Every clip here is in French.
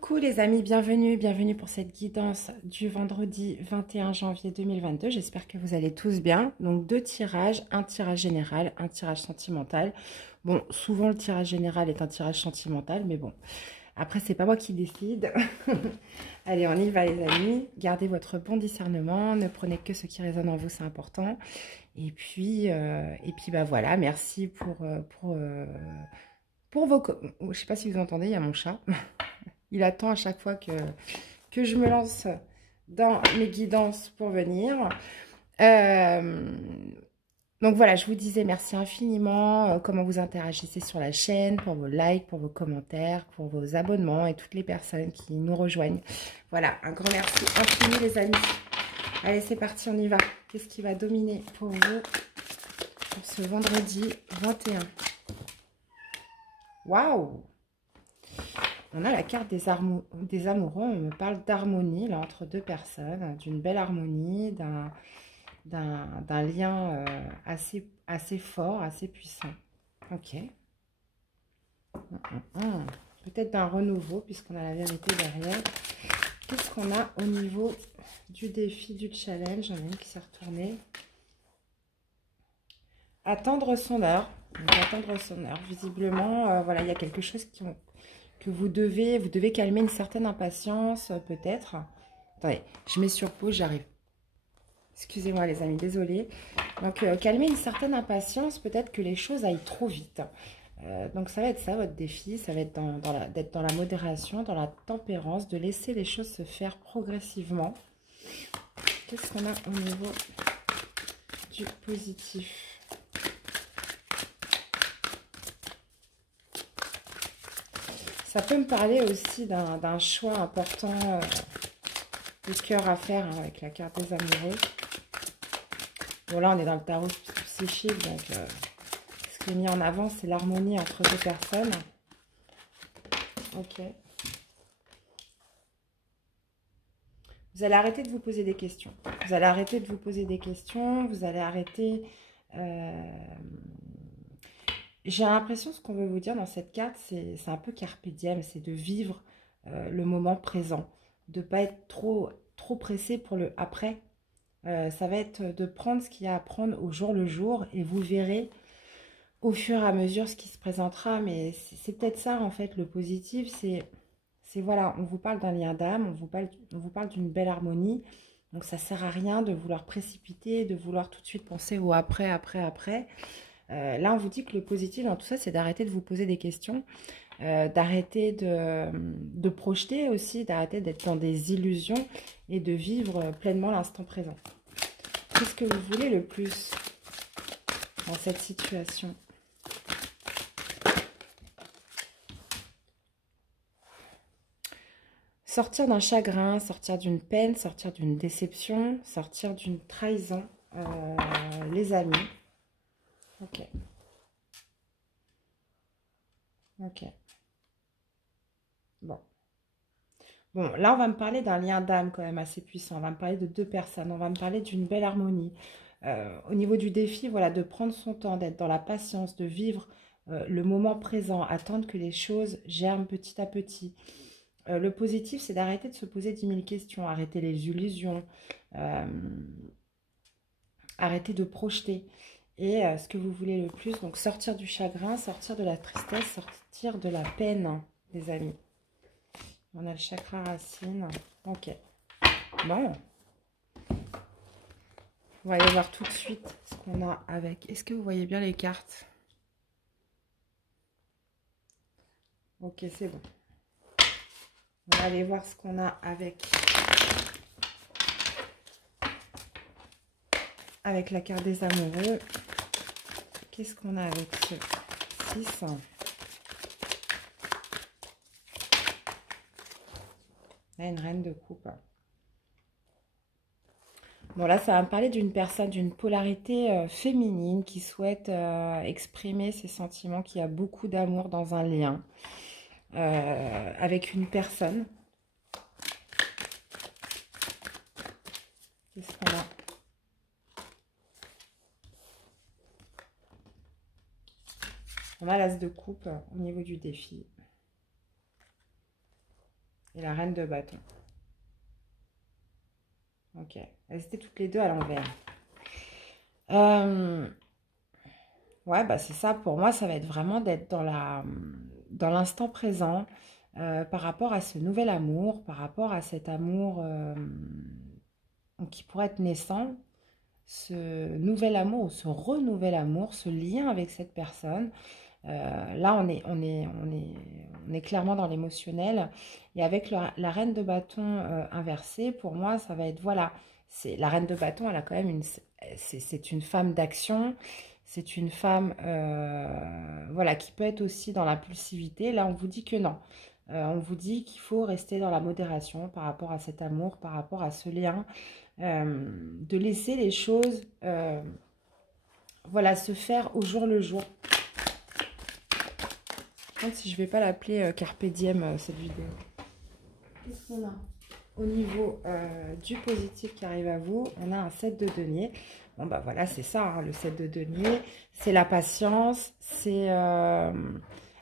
Coucou les amis, bienvenue pour cette guidance du vendredi 21 janvier 2022. J'espère que vous allez tous bien. Donc deux tirages, un tirage général, un tirage sentimental. Bon, souvent le tirage général est un tirage sentimental, mais bon, après c'est pas moi qui décide. Allez, on y va les amis. Gardez votre bon discernement, ne prenez que ce qui résonne en vous, c'est important. Et puis bah voilà, merci pour vos... Je sais pas si vous entendez, il y a mon chat. Il attend à chaque fois que je me lance dans mes guidances pour venir. Euh, donc voilà, je vous disais merci infiniment, comment vous interagissez sur la chaîne, pour vos likes, pour vos commentaires, pour vos abonnements et toutes les personnes qui nous rejoignent. Voilà, un grand merci infini les amis. Allez, c'est parti, on y va. Qu'est-ce qui va dominer pour vous pour ce vendredi 21? Waouh! On a la carte des amoureux, on me parle d'harmonie là entre deux personnes, d'une belle harmonie, d'un lien assez fort, assez puissant. Ok. Peut-être d'un renouveau puisqu'on a la vérité derrière. Qu'est-ce qu'on a au niveau du défi, du challenge? J'en ai une qui s'est retournée. Attendre son heure. Donc, attendre son heure. Visiblement, voilà, il y a quelque chose que vous devez calmer une certaine impatience, peut-être. Attendez, je mets sur pause, j'arrive. Excusez-moi les amis, désolée. Donc, calmer une certaine impatience, peut-être que les choses aillent trop vite. Donc, ça va être ça, votre défi. Ça va être d'être dans la modération, dans la tempérance, de laisser les choses se faire progressivement. Qu'est-ce qu'on a au niveau du positif ? Ça peut me parler aussi d'un choix important de cœur à faire hein, avec la carte des amoureux. Bon, là, on est dans le tarot psychique, donc ce qui est mis en avant, c'est l'harmonie entre deux personnes. Ok. Vous allez arrêter de vous poser des questions. Vous allez arrêter de vous poser des questions. Vous allez arrêter... J'ai l'impression, ce qu'on veut vous dire dans cette carte, c'est un peu carpe diem, c'est de vivre le moment présent, de ne pas être trop pressé pour le après. Ça va être de prendre ce qu'il y a à prendre au jour le jour et vous verrez au fur et à mesure ce qui se présentera. Mais c'est peut-être ça en fait le positif, c'est voilà, on vous parle d'un lien d'âme, on vous parle d'une belle harmonie. Donc ça sert à rien de vouloir précipiter, de vouloir tout de suite penser au après. Là, on vous dit que le positif dans tout ça, c'est d'arrêter de vous poser des questions, d'arrêter de projeter aussi, d'arrêter d'être dans des illusions et de vivre pleinement l'instant présent. Qu'est-ce que vous voulez le plus dans cette situation ? Sortir d'un chagrin, sortir d'une peine, sortir d'une déception, sortir d'une trahison, les amis. Ok. Ok. Bon. Bon, là, on va me parler d'un lien d'âme quand même assez puissant. On va me parler de deux personnes. On va me parler d'une belle harmonie. Au niveau du défi, voilà, de prendre son temps, d'être dans la patience, de vivre le moment présent, attendre que les choses germent petit à petit. Le positif, c'est d'arrêter de se poser 10 000 questions, arrêter les illusions, arrêter de projeter. Et ce que vous voulez le plus, donc sortir du chagrin, sortir de la tristesse, sortir de la peine, les amis. On a le chakra racine. Ok. Bon. On va aller voir tout de suite ce qu'on a avec. Est-ce que vous voyez bien les cartes? Ok, c'est bon. On va aller voir ce qu'on a avec la carte des amoureux. Qu'est-ce qu'on a avec ce 6? Là, une reine de coupe. Bon, là, ça va me parler d'une personne, d'une polarité féminine qui souhaite exprimer ses sentiments, qui a beaucoup d'amour dans un lien avec une personne. Qu'est-ce qu'on a? On a l'as de coupe au niveau du défi. et la reine de bâton. Ok, elles étaient toutes les deux à l'envers. Ouais, bah c'est ça. Pour moi, ça va être vraiment d'être dans l'instant présent par rapport à ce nouvel amour, par rapport à cet amour qui pourrait être naissant, ce nouvel amour ou ce renouvel amour, ce lien avec cette personne. Là, on est clairement dans l'émotionnel. Et avec la reine de bâton inversée, pour moi, ça va être, voilà, c'est la reine de bâton, elle a quand même c'est une femme d'action. C'est une femme, voilà, qui peut être aussi dans l'impulsivité. Là, on vous dit que non. On vous dit qu'il faut rester dans la modération par rapport à cet amour, par rapport à ce lien, de laisser les choses, voilà, se faire au jour le jour. Je me demande si je vais pas l'appeler Carpe Diem, cette vidéo. Qu'est-ce qu'on a au niveau du positif qui arrive à vous? On a un 7 de denier. Bon, bah voilà, c'est ça, hein, le 7 de denier. C'est la patience, c'est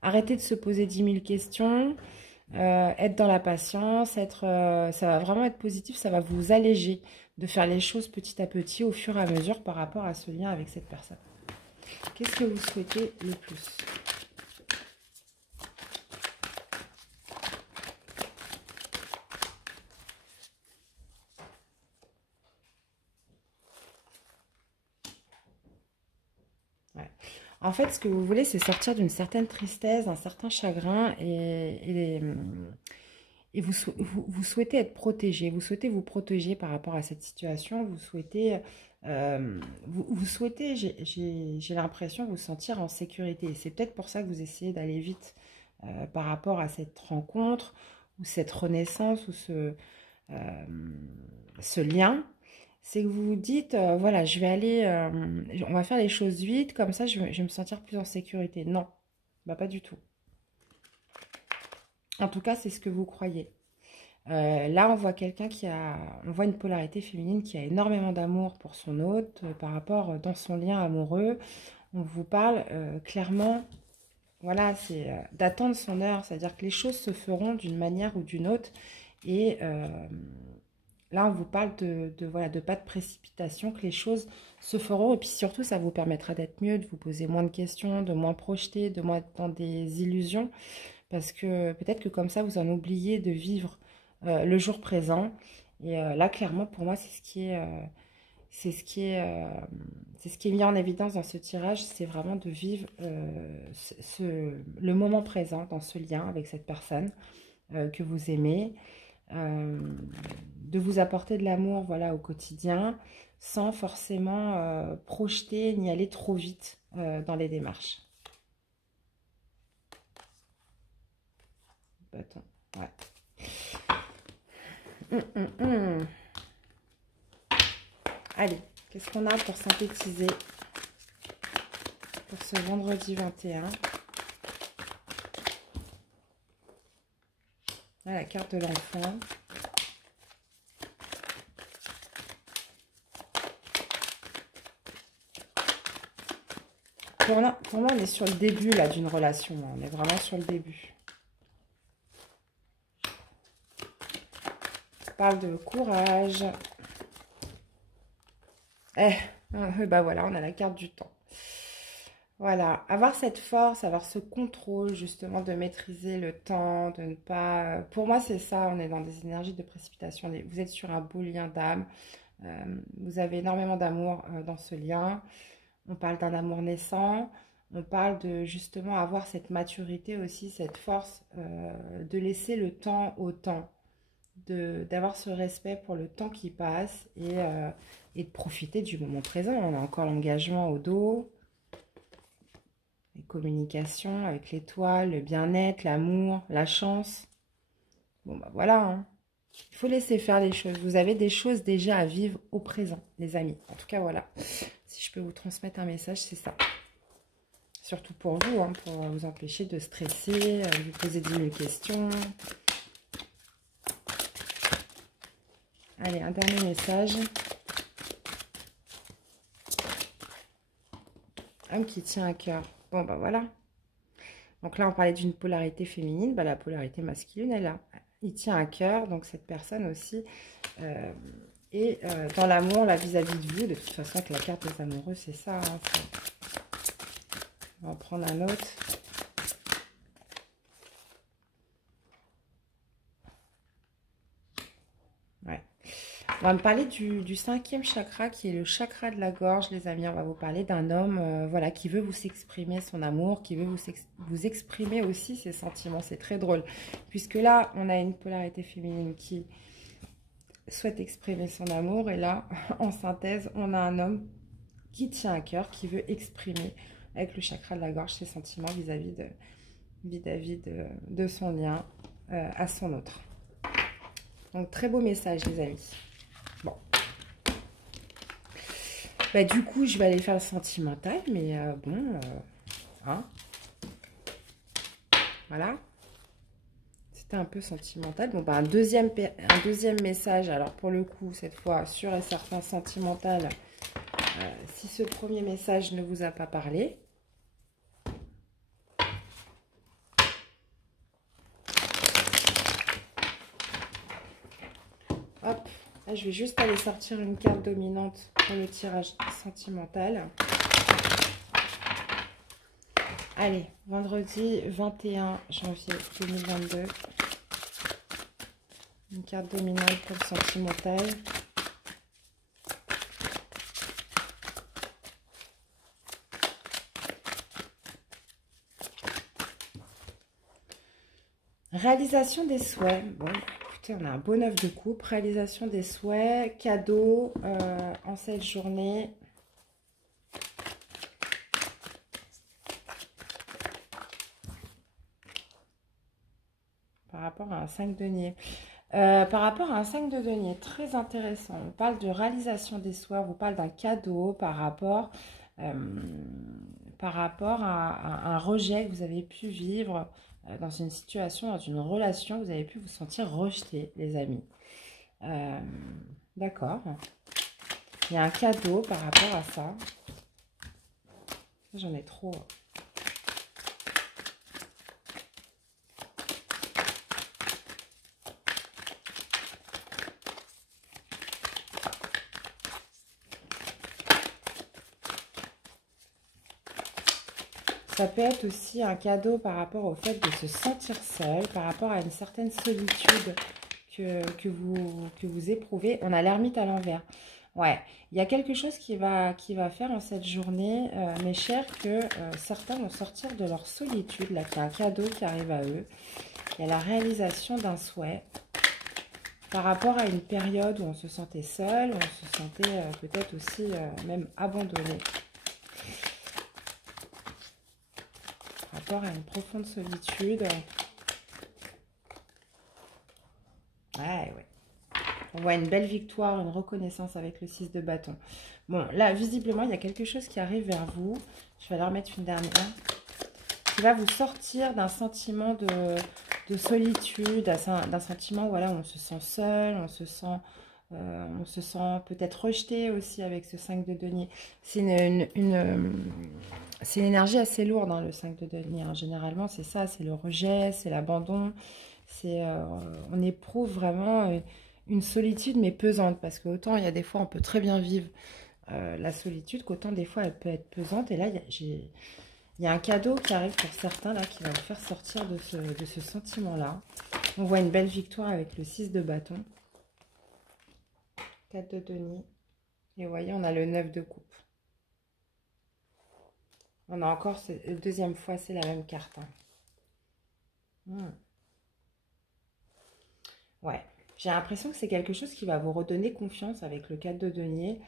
arrêter de se poser 10 000 questions, être dans la patience, ça va vraiment être positif, ça va vous alléger de faire les choses petit à petit au fur et à mesure par rapport à ce lien avec cette personne. Qu'est-ce que vous souhaitez le plus? Ouais. En fait, ce que vous voulez, c'est sortir d'une certaine tristesse, d'un certain chagrin et vous souhaitez être protégé. Vous souhaitez vous protéger par rapport à cette situation. Vous souhaitez, j'ai l'impression, vous sentir en sécurité. C'est peut-être pour ça que vous essayez d'aller vite par rapport à cette rencontre ou cette renaissance ou ce lien. C'est que vous vous dites, voilà, je vais aller, on va faire les choses vite, comme ça je vais me sentir plus en sécurité. Non, bah pas du tout. En tout cas, c'est ce que vous croyez. Là, on voit on voit une polarité féminine qui a énormément d'amour pour son hôte par rapport dans son lien amoureux. On vous parle clairement, voilà, c'est d'attendre son heure, c'est-à-dire que les choses se feront d'une manière ou d'une autre. Et là, on vous parle voilà, de pas de précipitation, que les choses se feront. Et puis surtout, ça vous permettra d'être mieux, de vous poser moins de questions, de moins projeter, de moins être dans des illusions. Parce que peut-être que comme ça, vous en oubliez de vivre le jour présent. Et là, clairement, pour moi, c'est ce qui est, c'est ce qui est mis en évidence dans ce tirage. C'est vraiment de vivre le moment présent dans ce lien avec cette personne que vous aimez. De vous apporter de l'amour, voilà, au quotidien, sans forcément projeter ni aller trop vite dans les démarches. Bâton, ouais. Allez, qu'est-ce qu'on a pour synthétiser pour ce vendredi 21? Là, la carte de l'enfant. Pour moi, on est sur le début là d'une relation. On est vraiment sur le début. On parle de courage. Bah voilà, on a la carte du temps. Voilà, avoir cette force, avoir ce contrôle justement de maîtriser le temps, de ne pas... Pour moi, c'est ça, on est dans des énergies de précipitation. Vous êtes sur un beau lien d'âme. Vous avez énormément d'amour dans ce lien. On parle d'un amour naissant. On parle de justement avoir cette maturité aussi, cette force de laisser le temps au temps. D'avoir ce respect pour le temps qui passe et de profiter du moment présent. On a encore l'engagement au dos. Les communications avec l'étoile, le bien-être, l'amour, la chance. Bon, bah voilà, hein. Il faut laisser faire les choses. Vous avez des choses déjà à vivre au présent, les amis. En tout cas, voilà. Si je peux vous transmettre un message, c'est ça. Surtout pour vous, hein, pour vous empêcher de stresser, de vous poser 10 000 questions. Allez, un dernier message. Homme qui tient à cœur. Bon, bah voilà. Donc là, on parlait d'une polarité féminine. Bah, la polarité masculine, il tient à cœur, donc cette personne aussi. Et dans l'amour, là, vis-à-vis de vous, de toute façon, avec la carte des amoureux, c'est ça. Hein, on va en prendre un autre. Ouais. On va me parler du cinquième chakra, qui est le chakra de la gorge, les amis. On va vous parler d'un homme voilà, qui veut vous exprimer son amour, qui veut vous exprimer aussi ses sentiments. C'est très drôle, puisque là, on a une polarité féminine qui souhaite exprimer son amour. Et là, en synthèse, on a un homme qui tient à cœur, qui veut exprimer avec le chakra de la gorge ses sentiments vis-à-vis de son lien à son autre. Donc, très beau message, les amis. Bon. Bah, du coup, je vais aller faire le sentimental, mais bon, hein. Voilà. C'était un peu sentimental. Bon, bah, un deuxième message, alors pour le coup, cette fois, sûr et certain sentimental. Si ce premier message ne vous a pas parlé. Hop. Là, je vais juste aller sortir une carte dominante pour le tirage sentimental. Allez, vendredi 21 janvier 2022. Une carte dominante pour le sentimental. Réalisation des souhaits. Bon, écoutez, on a un beau 9 de coupe. Réalisation des souhaits. Cadeau en cette journée. Par rapport à un 5 de denier. Par rapport à un 5 de denier, très intéressant. On parle de réalisation des souhaits. On vous parle d'un cadeau par rapport à un rejet que vous avez pu vivre dans une situation, dans une relation, vous avez pu vous sentir rejeté, les amis. D'accord. Il y a un cadeau par rapport à ça. J'en ai trop. Ça peut être aussi un cadeau par rapport au fait de se sentir seul, par rapport à une certaine solitude que vous éprouvez. On a l'ermite à l'envers. Ouais, il y a quelque chose qui va faire en cette journée, mes chers, que certains vont sortir de leur solitude. Là, il y a un cadeau qui arrive à eux. Il y a la réalisation d'un souhait par rapport à une période où on se sentait seul, où on se sentait peut-être aussi même abandonné. Par rapport à une profonde solitude. Ouais. On voit une belle victoire, une reconnaissance avec le 6 de bâton. Bon, là, visiblement, il y a quelque chose qui arrive vers vous. Je vais leur mettre une dernière. Qui va vous sortir d'un sentiment de solitude, d'un sentiment voilà, où on se sent seul, on se sent peut-être rejeté aussi avec ce 5 de denier. C'est c'est une énergie assez lourde, hein, le 5 de denier. Hein. Généralement, c'est ça, c'est le rejet, c'est l'abandon. On éprouve vraiment une solitude, mais pesante. Parce qu'autant, il y a des fois, on peut très bien vivre la solitude, qu'autant, des fois, elle peut être pesante. Et là, il y a un cadeau qui arrive pour certains, là, qui va vous faire sortir de ce sentiment-là. On voit une belle victoire avec le 6 de bâton. 4 de denier. Et vous voyez, on a le 9 de coupe. On a encore, la deuxième fois, c'est la même carte. Hein. Ouais, j'ai l'impression que c'est quelque chose qui va vous redonner confiance avec le 4 de denier.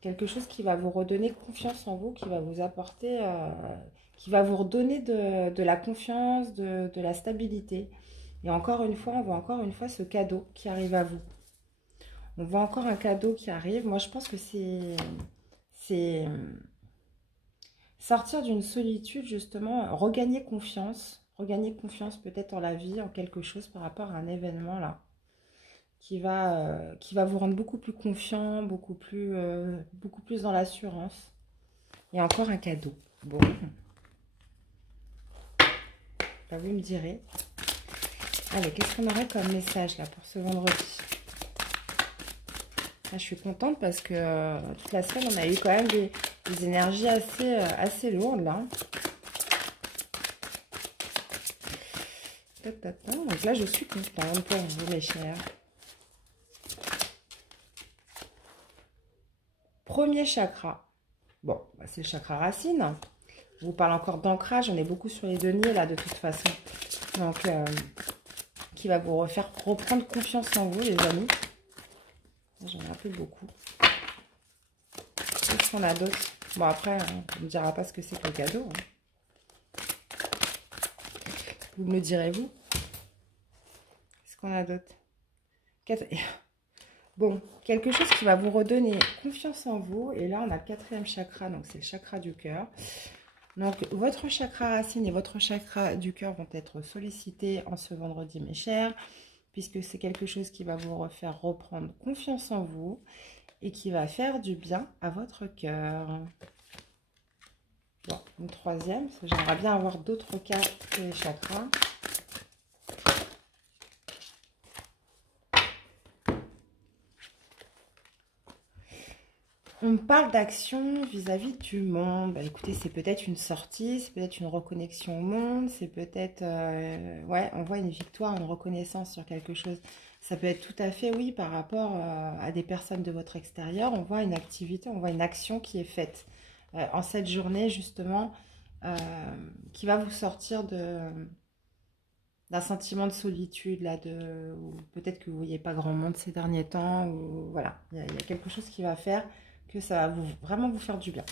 Quelque chose qui va vous redonner confiance en vous, qui va vous apporter, qui va vous redonner de la confiance, de la stabilité. Et encore une fois, on voit encore une fois ce cadeau qui arrive à vous. On voit encore un cadeau qui arrive. Moi, je pense que c'est sortir d'une solitude, justement, regagner confiance peut-être en la vie, en quelque chose par rapport à un événement là, qui va vous rendre beaucoup plus confiant, beaucoup plus dans l'assurance. Et encore un cadeau. Bon, bah, vous me direz. Allez, qu'est-ce qu'on aurait comme message là pour ce vendredi? Ah, je suis contente parce que toute la semaine, on a eu quand même des énergies assez lourdes là. Donc là, je suis contente pour vous, mes chers. Premier chakra. Bon, bah, c'est le chakra racine. Je vous parle encore d'ancrage. On est beaucoup sur les deniers là, de toute façon. Donc, qui va vous refaire reprendre confiance en vous, les amis. J'en ai un peu beaucoup. Qu'est-ce qu'on a d'autre? Bon, après, on ne me dira pas ce que c'est que le cadeau. Hein. Vous me le direz-vous? Qu'est-ce qu'on a d'autre? Bon, quelque chose qui va vous redonner confiance en vous. Et là, on a le quatrième chakra, donc c'est le chakra du cœur. Donc, votre chakra racine et votre chakra du cœur vont être sollicités en ce vendredi, mes chers, puisque c'est quelque chose qui va vous refaire reprendre confiance en vous et qui va faire du bien à votre cœur. Bon, une troisième, parce que j'aimerais bien avoir d'autres cartes que les chakras. On parle d'action vis-à-vis du monde. Bah, écoutez, c'est peut-être une sortie, c'est peut-être une reconnexion au monde, c'est peut-être... ouais, on voit une victoire, une reconnaissance sur quelque chose. Ça peut être tout à fait, oui, par rapport à des personnes de votre extérieur. On voit une activité, on voit une action qui est faite en cette journée, justement, qui va vous sortir d'un sentiment de solitude, là, ou peut-être que vous ne voyez pas grand monde ces derniers temps, ou voilà, il y a quelque chose qui va faire que ça va vraiment vous faire du bien.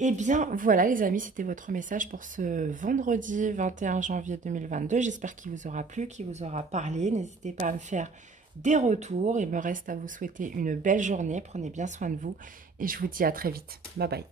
Et bien, voilà les amis, c'était votre message pour ce vendredi 21 janvier 2022. J'espère qu'il vous aura plu, qu'il vous aura parlé. N'hésitez pas à me faire des retours. Il me reste à vous souhaiter une belle journée. Prenez bien soin de vous et je vous dis à très vite. Bye bye.